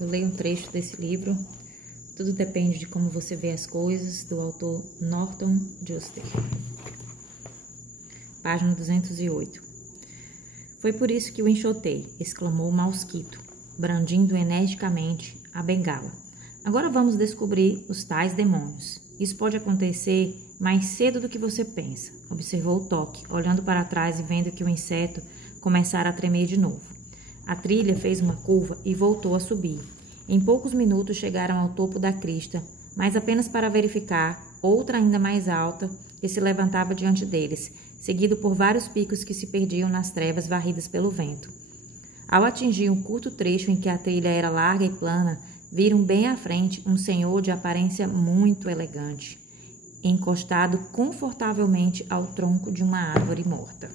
Eu leio um trecho desse livro, Tudo Depende de Como Você Vê as Coisas, do autor Norton Juster. Página 208. Foi por isso que o enxotei, exclamou o mosquito, brandindo energicamente a bengala. Agora vamos descobrir os tais demônios. Isso pode acontecer mais cedo do que você pensa, observou Toque, olhando para trás e vendo que o inseto começara a tremer de novo. A trilha fez uma curva e voltou a subir. Em poucos minutos chegaram ao topo da crista, mas apenas para verificar outra ainda mais alta que se levantava diante deles, seguido por vários picos que se perdiam nas trevas varridas pelo vento. Ao atingir um curto trecho em que a trilha era larga e plana, viram bem à frente um senhor de aparência muito elegante, encostado confortavelmente ao tronco de uma árvore morta.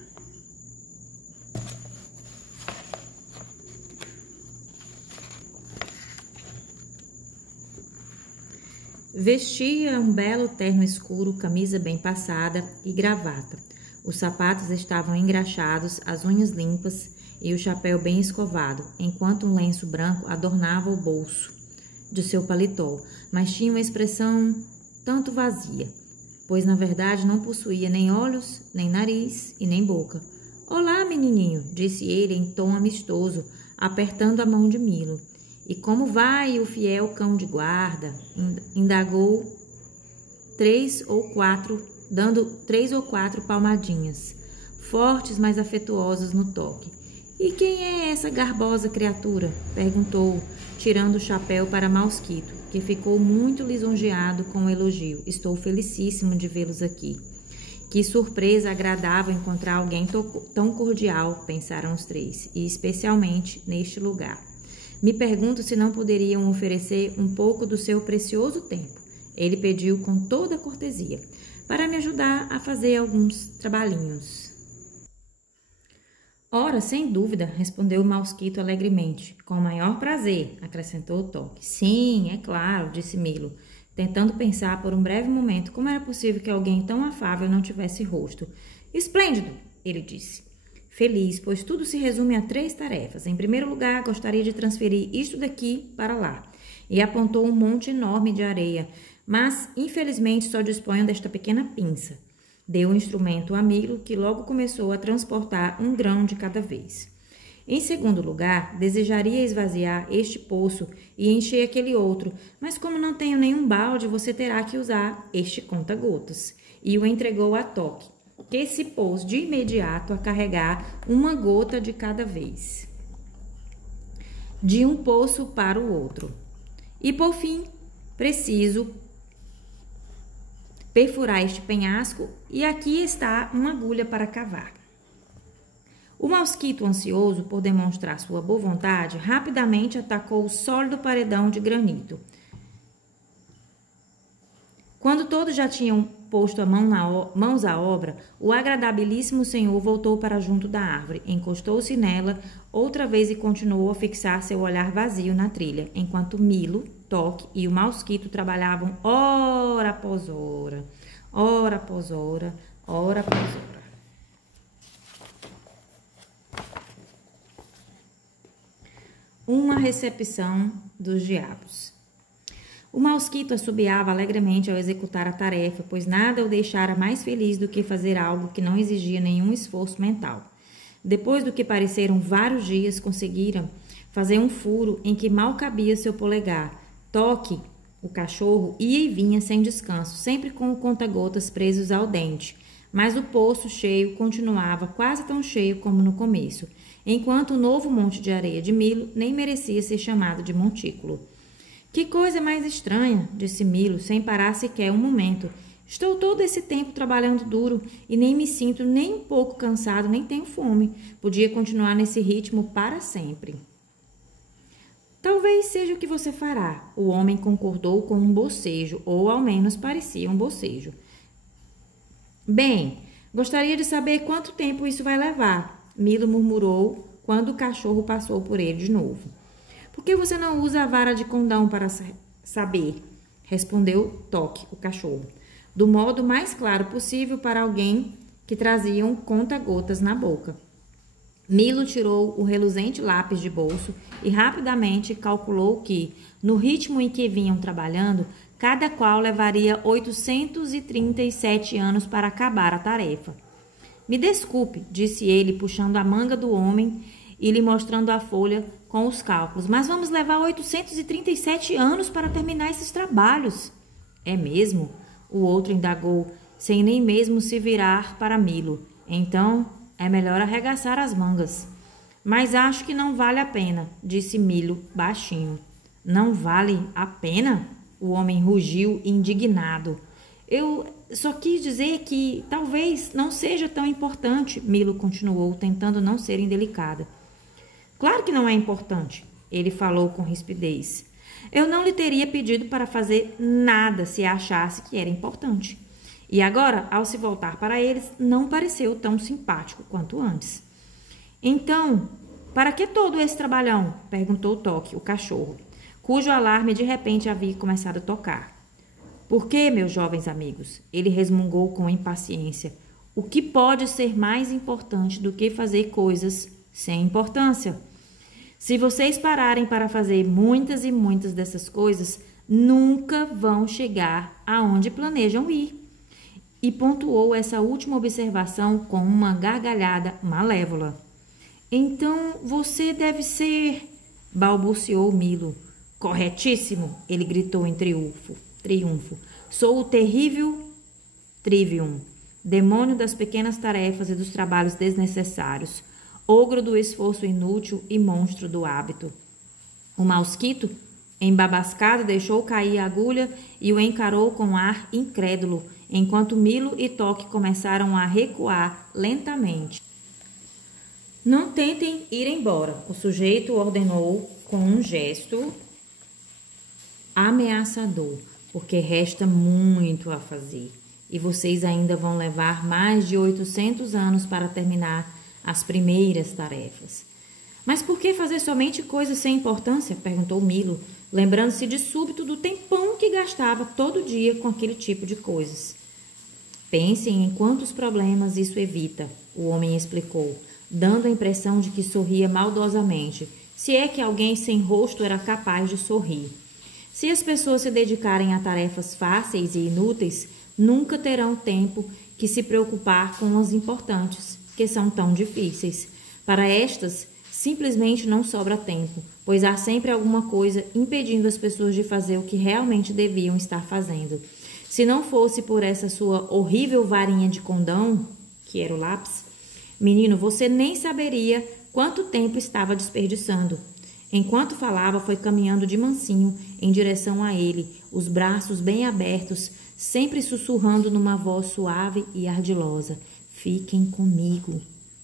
Vestia um belo terno escuro, camisa bem passada e gravata. Os sapatos estavam engraxados, as unhas limpas e o chapéu bem escovado, enquanto um lenço branco adornava o bolso de seu paletó, mas tinha uma expressão tanto vazia, pois na verdade não possuía nem olhos, nem nariz e nem boca. "Olá, menininho", disse ele em tom amistoso, apertando a mão de Milo. "E como vai o fiel cão de guarda?" indagou dando 3 ou 4 palmadinhas, fortes, mas afetuosas no toque. "E quem é essa garbosa criatura?" perguntou, tirando o chapéu para Mosquito, que ficou muito lisonjeado com o elogio. "Estou felicíssimo de vê-los aqui." Que surpresa agradável encontrar alguém tão cordial, pensaram os três, e especialmente neste lugar. "Me pergunto se não poderiam oferecer um pouco do seu precioso tempo." Ele pediu com toda a cortesia, "para me ajudar a fazer alguns trabalhinhos." "Ora, sem dúvida", respondeu o Mosquito alegremente. "Com o maior prazer", acrescentou o Toque. "Sim, é claro", disse Milo, tentando pensar por um breve momento como era possível que alguém tão afável não tivesse rosto. "Esplêndido", ele disse. "Feliz, pois tudo se resume a 3 tarefas. Em primeiro lugar, gostaria de transferir isto daqui para lá." E apontou um monte enorme de areia, mas infelizmente só disponho desta pequena pinça. Deu o instrumento a Milo, que logo começou a transportar um grão de cada vez. "Em segundo lugar, desejaria esvaziar este poço e encher aquele outro, mas como não tenho nenhum balde, você terá que usar este conta-gotas." E o entregou a Toque, que se pôs de imediato a carregar uma gota de cada vez, de um poço para o outro. "E por fim, preciso perfurar este penhasco e aqui está uma agulha para cavar." O Mosquito, ansioso por demonstrar sua boa vontade, rapidamente atacou o sólido paredão de granito. Quando todos já tinham posto a mãos à obra, o agradabilíssimo senhor voltou para junto da árvore, encostou-se nela outra vez e continuou a fixar seu olhar vazio na trilha, enquanto Milo, Toque e o Mosquito trabalhavam hora após hora, hora após hora, hora após hora. Uma recepção dos diabos. O Mosquito assobiava alegremente ao executar a tarefa, pois nada o deixara mais feliz do que fazer algo que não exigia nenhum esforço mental. Depois do que pareceram vários dias, conseguiram fazer um furo em que mal cabia seu polegar. Toque, o cachorro, ia e vinha sem descanso, sempre com o conta-gotas presos ao dente, mas o poço cheio continuava quase tão cheio como no começo, enquanto o novo monte de areia de Milo nem merecia ser chamado de montículo. "Que coisa mais estranha", disse Milo, sem parar sequer um momento. "Estou todo esse tempo trabalhando duro e nem me sinto nem um pouco cansado, nem tenho fome. Podia continuar nesse ritmo para sempre." "Talvez seja o que você fará", o homem concordou com um bocejo, ou ao menos parecia um bocejo. "Bem, gostaria de saber quanto tempo isso vai levar", Milo murmurou quando o cachorro passou por ele de novo. "Por que você não usa a vara de condão para saber?", respondeu Toque, o cachorro, do modo mais claro possível para alguém que trazia um conta-gotas na boca. Milo tirou o reluzente lápis de bolso e rapidamente calculou que, no ritmo em que vinham trabalhando, cada qual levaria 837 anos para acabar a tarefa. Me desculpe, disse ele, puxando a manga do homem e lhe mostrando a folha com os cálculos, mas vamos levar 837 anos para terminar esses trabalhos. É mesmo? O outro indagou, sem nem mesmo se virar para Milo. Então, é melhor arregaçar as mangas. Mas acho que não vale a pena, disse Milo baixinho. Não vale a pena? O homem rugiu indignado. Eu só quis dizer que talvez não seja tão importante, Milo continuou, tentando não ser indelicada. Claro que não é importante, ele falou com rispidez. Eu não lhe teria pedido para fazer nada se achasse que era importante. E agora, ao se voltar para eles, não pareceu tão simpático quanto antes. Então, para que todo esse trabalhão? Perguntou Toque, o cachorro, cujo alarme de repente havia começado a tocar. Por que, meus jovens amigos? Ele resmungou com impaciência. O que pode ser mais importante do que fazer coisas sem importância? Se vocês pararem para fazer muitas e muitas dessas coisas, nunca vão chegar aonde planejam ir. E pontuou essa última observação com uma gargalhada malévola. Então você deve ser... balbuciou Milo. Corretíssimo, ele gritou em triunfo. Sou o terrível Trivium, demônio das pequenas tarefas e dos trabalhos desnecessários, ogro do esforço inútil e monstro do hábito. O mosquito, embabascado, deixou cair a agulha e o encarou com ar incrédulo, enquanto Milo e Toque começaram a recuar lentamente. Não tentem ir embora, o sujeito ordenou com um gesto ameaçador, porque resta muito a fazer, e vocês ainda vão levar mais de 800 anos para terminar as primeiras tarefas. Mas por que fazer somente coisas sem importância? Perguntou Milo, lembrando-se de súbito do tempão que gastava todo dia com aquele tipo de coisas. Pensem em quantos problemas isso evita, o homem explicou, dando a impressão de que sorria maldosamente, se é que alguém sem rosto era capaz de sorrir. Se as pessoas se dedicarem a tarefas fáceis e inúteis, nunca terão tempo que se preocupar com as importantes, que são tão difíceis. Para estas, simplesmente não sobra tempo, pois há sempre alguma coisa impedindo as pessoas de fazer o que realmente deviam estar fazendo. Se não fosse por essa sua horrível varinha de condão, que era o lápis, menino, você nem saberia quanto tempo estava desperdiçando. Enquanto falava, foi caminhando de mansinho em direção a ele, os braços bem abertos, sempre sussurrando numa voz suave e ardilosa. Fiquem comigo.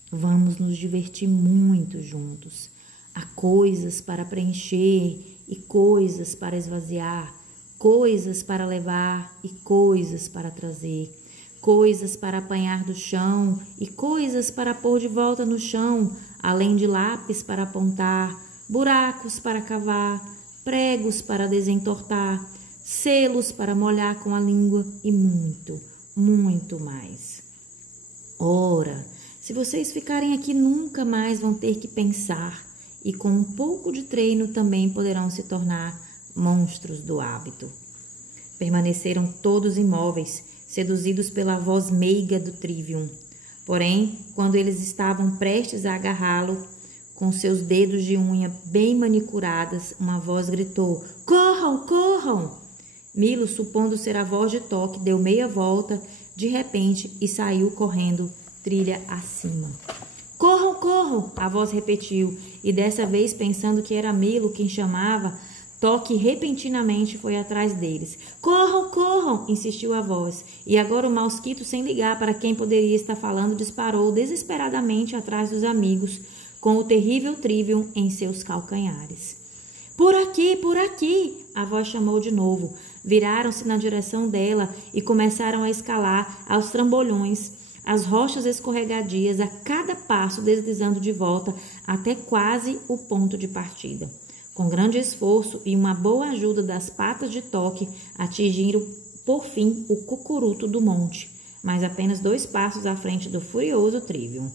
Vamos nos divertir muito juntos. Há coisas para preencher e coisas para esvaziar, coisas para levar e coisas para trazer, coisas para apanhar do chão e coisas para pôr de volta no chão, além de lápis para apontar, buracos para cavar, pregos para desentortar, selos para molhar com a língua e muito, muito mais. Ora, se vocês ficarem aqui nunca mais vão ter que pensar e com um pouco de treino também poderão se tornar monstros do hábito. Permaneceram todos imóveis, seduzidos pela voz meiga do Trivium. Porém, quando eles estavam prestes a agarrá-lo, com seus dedos de unha bem manicuradas, uma voz gritou: "Corram, corram!" Milo, supondo ser a voz de Toque, deu meia volta de repente e saiu correndo trilha acima. "Corram, corram!" a voz repetiu, e dessa vez, pensando que era Milo quem chamava, Toque repentinamente foi atrás deles. "Corram, corram!" insistiu a voz, e agora o mosquito, sem ligar para quem poderia estar falando, disparou desesperadamente atrás dos amigos, com o terrível Trivium em seus calcanhares. Por aqui! A voz chamou de novo. Viraram-se na direção dela e começaram a escalar aos trambolhões as rochas escorregadias, a cada passo deslizando de volta até quase o ponto de partida. Com grande esforço e uma boa ajuda das patas de Toque, atingiram por fim o cucuruto do monte, mas apenas 2 passos à frente do furioso Trivium.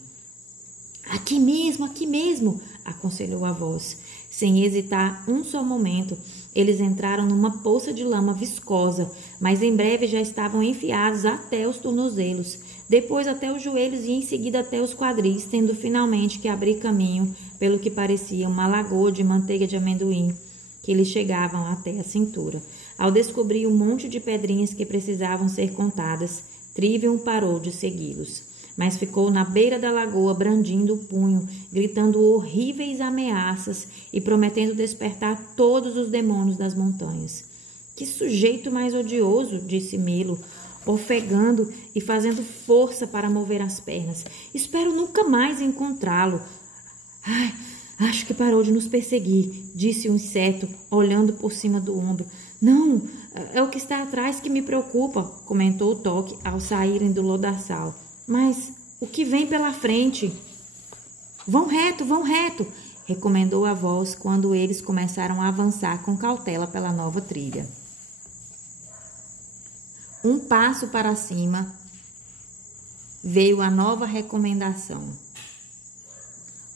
aqui mesmo, aconselhou a voz. Sem hesitar um só momento, eles entraram numa poça de lama viscosa, mas em breve já estavam enfiados até os tornozelos, depois até os joelhos e em seguida até os quadris, tendo finalmente que abrir caminho pelo que parecia uma lagoa de manteiga de amendoim, que lhes chegavam até a cintura. Ao descobrir um monte de pedrinhas que precisavam ser contadas, Trivium parou de segui-los, mas ficou na beira da lagoa brandindo o punho, gritando horríveis ameaças e prometendo despertar todos os demônios das montanhas. Que sujeito mais odioso, disse Milo, ofegando e fazendo força para mover as pernas. Espero nunca mais encontrá-lo. Ai, acho que parou de nos perseguir, disse o inseto, olhando por cima do ombro. Não, é o que está atrás que me preocupa, comentou Toque ao saírem do lodaçal. Mas o que vem pela frente? Vão reto, recomendou a voz quando eles começaram a avançar com cautela pela nova trilha. Um passo para cima, veio a nova recomendação.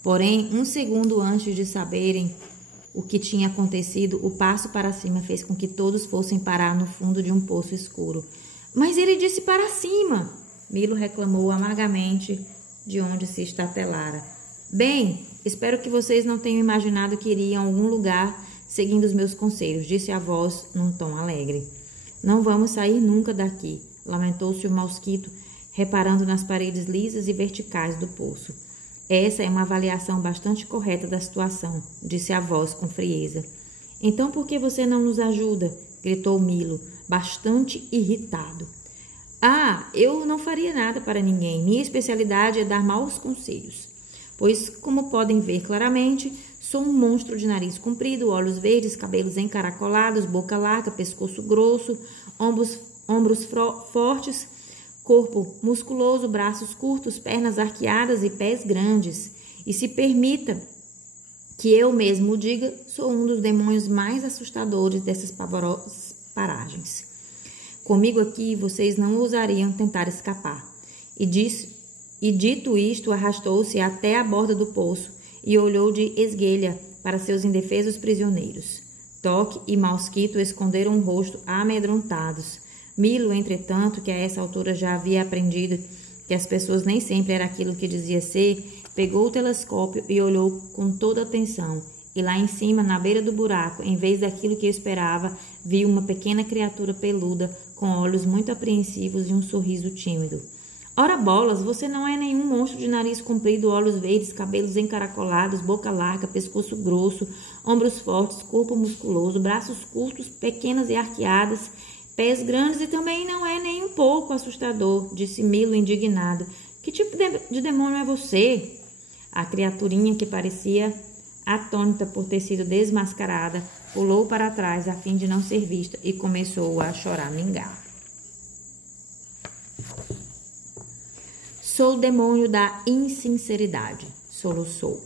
Porém, um segundo antes de saberem o que tinha acontecido, o passo para cima fez com que todos fossem parar no fundo de um poço escuro. Mas ele disse para cima! Milo reclamou amargamente de onde se estatelara. Bem, espero que vocês não tenham imaginado que iriam a algum lugar seguindo os meus conselhos, disse a voz num tom alegre. Não vamos sair nunca daqui, lamentou-se o mosquito, reparando nas paredes lisas e verticais do poço. Essa é uma avaliação bastante correta da situação, disse a voz com frieza. Então por que você não nos ajuda? Gritou Milo, bastante irritado. Eu não faria nada para ninguém. Minha especialidade é dar maus conselhos. Pois, como podem ver claramente, sou um monstro de nariz comprido, olhos verdes, cabelos encaracolados, boca larga, pescoço grosso, ombros fortes, corpo musculoso, braços curtos, pernas arqueadas e pés grandes. E se permita que eu mesmo o diga, sou um dos demônios mais assustadores dessas pavorosas paragens. Comigo aqui vocês não ousariam tentar escapar. E dito isto, arrastou-se até a borda do poço e olhou de esguelha para seus indefesos prisioneiros. Toque e Mosquito esconderam o rosto amedrontados. Milo, entretanto, que a essa altura já havia aprendido que as pessoas nem sempre eram aquilo que dizia ser, pegou o telescópio e olhou com toda atenção. E lá em cima, na beira do buraco, em vez daquilo que eu esperava, vi uma pequena criatura peluda, com olhos muito apreensivos e um sorriso tímido. Ora bolas, você não é nenhum monstro de nariz comprido, olhos verdes, cabelos encaracolados, boca larga, pescoço grosso, ombros fortes, corpo musculoso, braços curtos, pequenas e arqueadas, pés grandes e também não é nem um pouco assustador, disse Milo indignado. Que tipo de demônio é você? A criaturinha, que parecia atônita por ter sido desmascarada, pulou para trás a fim de não ser vista e começou a choramingar. Sou o demônio da insinceridade, soluçou.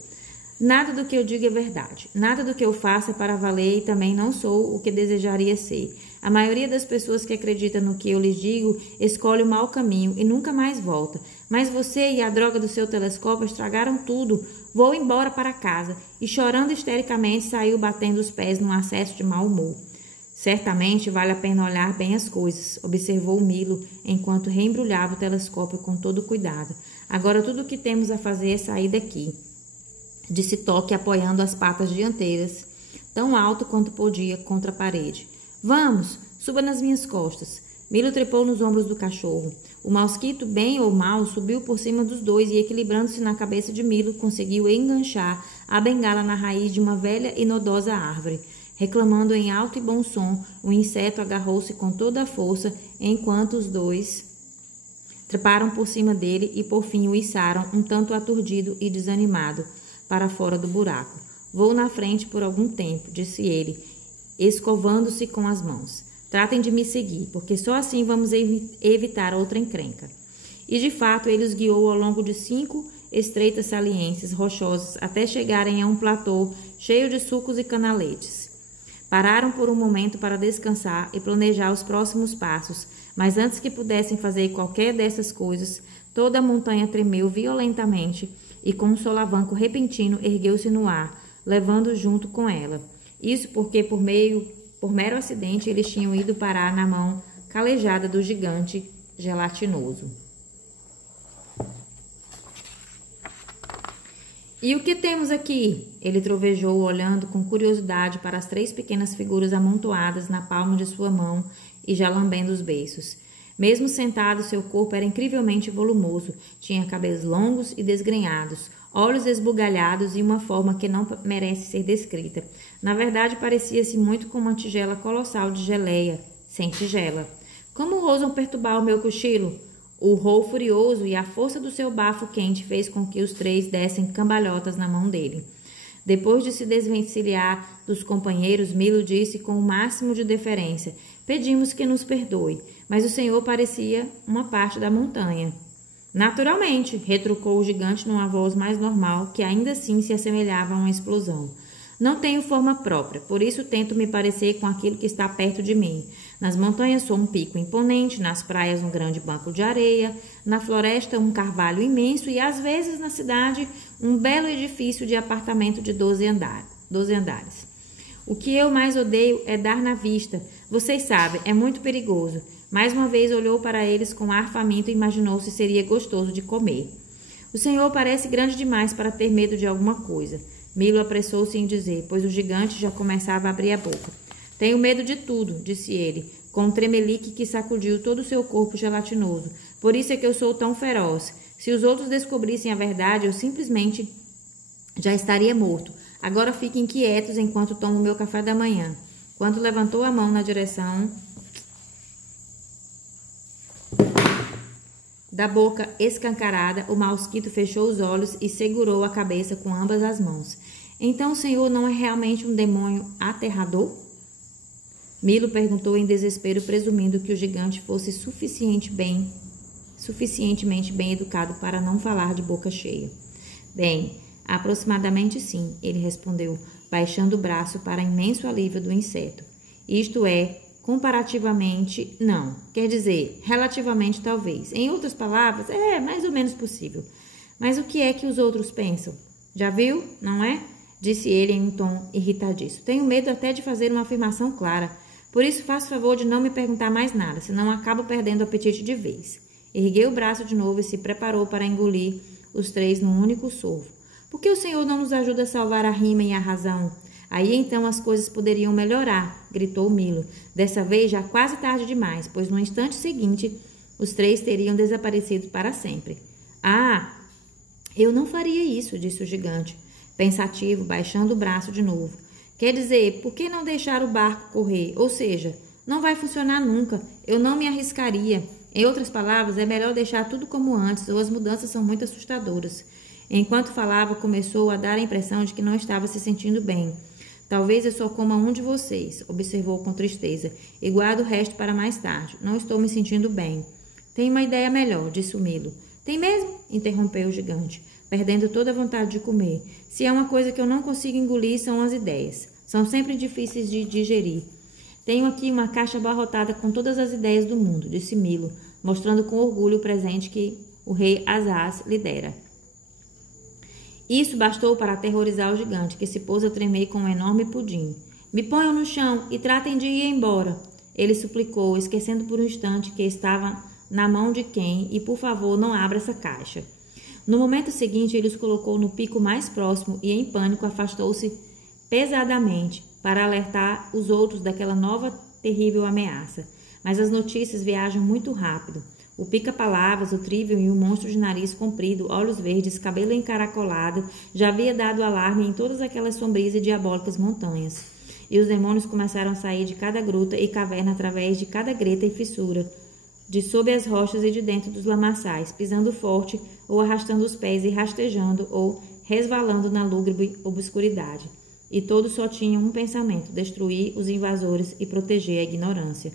Nada do que eu digo é verdade. Nada do que eu faço é para valer e também não sou o que desejaria ser. A maioria das pessoas que acreditam no que eu lhes digo escolhe o mau caminho e nunca mais volta. Mas você e a droga do seu telescópio estragaram tudo. Vou embora para casa. E chorando histericamente saiu batendo os pés num acesso de mau humor. Certamente vale a pena olhar bem as coisas, observou Milo, enquanto reembrulhava o telescópio com todo cuidado. Agora tudo o que temos a fazer é sair daqui, disse Toque, apoiando as patas dianteiras, tão alto quanto podia, contra a parede. Vamos, suba nas minhas costas. Milo trepou nos ombros do cachorro. O mosquito, bem ou mal, subiu por cima dos dois e, equilibrando-se na cabeça de Milo, conseguiu enganchar a bengala na raiz de uma velha e nodosa árvore. Reclamando em alto e bom som, o inseto agarrou-se com toda a força, enquanto os dois treparam por cima dele e por fim o içaram, um tanto aturdido e desanimado, para fora do buraco. Vou na frente por algum tempo, disse ele, escovando-se com as mãos. Tratem de me seguir, porque só assim vamos evitar outra encrenca. E de fato ele os guiou ao longo de 5 estreitas saliências rochosas até chegarem a um platô cheio de sulcos e canaletes. Pararam por um momento para descansar e planejar os próximos passos, mas antes que pudessem fazer qualquer dessas coisas, toda a montanha tremeu violentamente e com um solavanco repentino ergueu-se no ar, levando junto com ela. Isso porque, por mero acidente, eles tinham ido parar na mão calejada do gigante gelatinoso. E o que temos aqui? Ele trovejou, olhando com curiosidade para as 3 pequenas figuras amontoadas na palma de sua mão e já lambendo os beiços. Mesmo sentado, seu corpo era incrivelmente volumoso. Tinha cabelos longos e desgrenhados, olhos esbugalhados e uma forma que não merece ser descrita. Na verdade, parecia-se muito com uma tigela colossal de geleia, sem tigela. Como ousam perturbar o meu cochilo? Urrou furioso e a força do seu bafo quente fez com que os 3 dessem cambalhotas na mão dele. Depois de se desvencilhar dos companheiros, Milo disse com o máximo de deferência: pedimos que nos perdoe, mas o senhor parecia uma parte da montanha. Naturalmente, retrucou o gigante numa voz mais normal, que ainda assim se assemelhava a uma explosão. Não tenho forma própria, por isso tento me parecer com aquilo que está perto de mim. Nas montanhas sou um pico imponente, nas praias um grande banco de areia, na floresta um carvalho imenso e às vezes na cidade um belo edifício de apartamento de 12 andares. O que eu mais odeio é dar na vista. Vocês sabem, é muito perigoso. Mais uma vez olhou para eles com ar faminto e imaginou se seria gostoso de comer. O senhor parece grande demais para ter medo de alguma coisa. Milo apressou-se em dizer, pois o gigante já começava a abrir a boca. Tenho medo de tudo, disse ele, com um tremelique que sacudiu todo o seu corpo gelatinoso. Por isso é que eu sou tão feroz. Se os outros descobrissem a verdade, eu simplesmente já estaria morto. Agora fiquem quietos enquanto tomo meu café da manhã. Quando levantou a mão na direção da boca escancarada, o mosquito fechou os olhos e segurou a cabeça com ambas as mãos. Então o senhor não é realmente um demônio aterrador? Milo perguntou em desespero, presumindo que o gigante fosse suficientemente bem educado para não falar de boca cheia. Bem, aproximadamente sim, ele respondeu, baixando o braço para imenso alívio do inseto. Isto é, comparativamente, não. Quer dizer, relativamente talvez. Em outras palavras, é mais ou menos possível. Mas o que é que os outros pensam? Já viu, não é? Disse ele em um tom irritadiço. Tenho medo até de fazer uma afirmação clara. Por isso, faça favor de não me perguntar mais nada, senão acabo perdendo o apetite de vez. Ergueu o braço de novo e se preparou para engolir os 3 num único sorvo. Por que o senhor não nos ajuda a salvar a rima e a razão? Aí então as coisas poderiam melhorar, gritou Milo. Dessa vez já quase tarde demais, pois no instante seguinte os 3 teriam desaparecido para sempre. Ah, eu não faria isso, disse o gigante, pensativo, baixando o braço de novo. Quer dizer, por que não deixar o barco correr? Ou seja, não vai funcionar nunca, eu não me arriscaria. Em outras palavras, é melhor deixar tudo como antes, ou as mudanças são muito assustadoras. Enquanto falava, começou a dar a impressão de que não estava se sentindo bem. Talvez eu só coma um de vocês, observou com tristeza, e guardo o resto para mais tarde. Não estou me sentindo bem. Tenho uma ideia melhor, disse o Milo. Tem mesmo? Interrompeu o gigante, perdendo toda a vontade de comer. Se é uma coisa que eu não consigo engolir, são as ideias. São sempre difíceis de digerir. Tenho aqui uma caixa abarrotada com todas as ideias do mundo, disse Milo, mostrando com orgulho o presente que o rei Azaz lhe dera. Isso bastou para aterrorizar o gigante, que se pôs a tremer com um enorme pudim. Me ponham no chão e tratem de ir embora, ele suplicou, esquecendo por um instante que estava na mão de quem, e por favor não abra essa caixa. No momento seguinte, ele os colocou no pico mais próximo e, em pânico, afastou-se pesadamente para alertar os outros daquela nova terrível ameaça. Mas as notícias viajam muito rápido. O pica-palavras, o Trivium e o monstro de nariz comprido, olhos verdes, cabelo encaracolado, já havia dado alarme em todas aquelas sombrias e diabólicas montanhas. E os demônios começaram a sair de cada gruta e caverna através de cada greta e fissura, de sob as rochas e de dentro dos lamaçais, pisando forte ou arrastando os pés e rastejando ou resvalando na lúgubre obscuridade. E todos só tinham um pensamento, destruir os invasores e proteger a ignorância.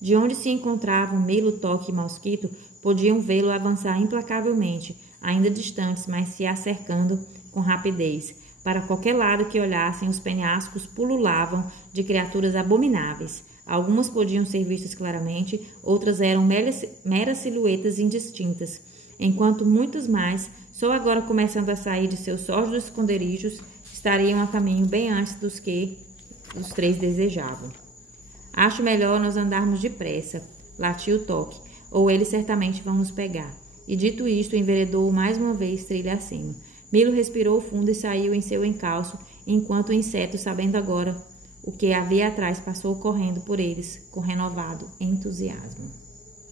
De onde se encontravam Milo, Toque e Mosquito, podiam vê-lo avançar implacavelmente, ainda distantes, mas se acercando com rapidez. Para qualquer lado que olhassem, os penhascos pululavam de criaturas abomináveis. Algumas podiam ser vistas claramente, outras eram meras silhuetas indistintas. enquanto muitos mais, só agora começando a sair de seus sórdidos esconderijos, estariam a caminho bem antes dos que os 3 desejavam. Acho melhor nós andarmos depressa, latiu Toque, ou eles certamente vão nos pegar. E dito isto, enveredou mais uma vez trilha acima. Milo respirou fundo e saiu em seu encalço, enquanto o inseto, sabendo agora o que havia atrás, passou correndo por eles com renovado entusiasmo.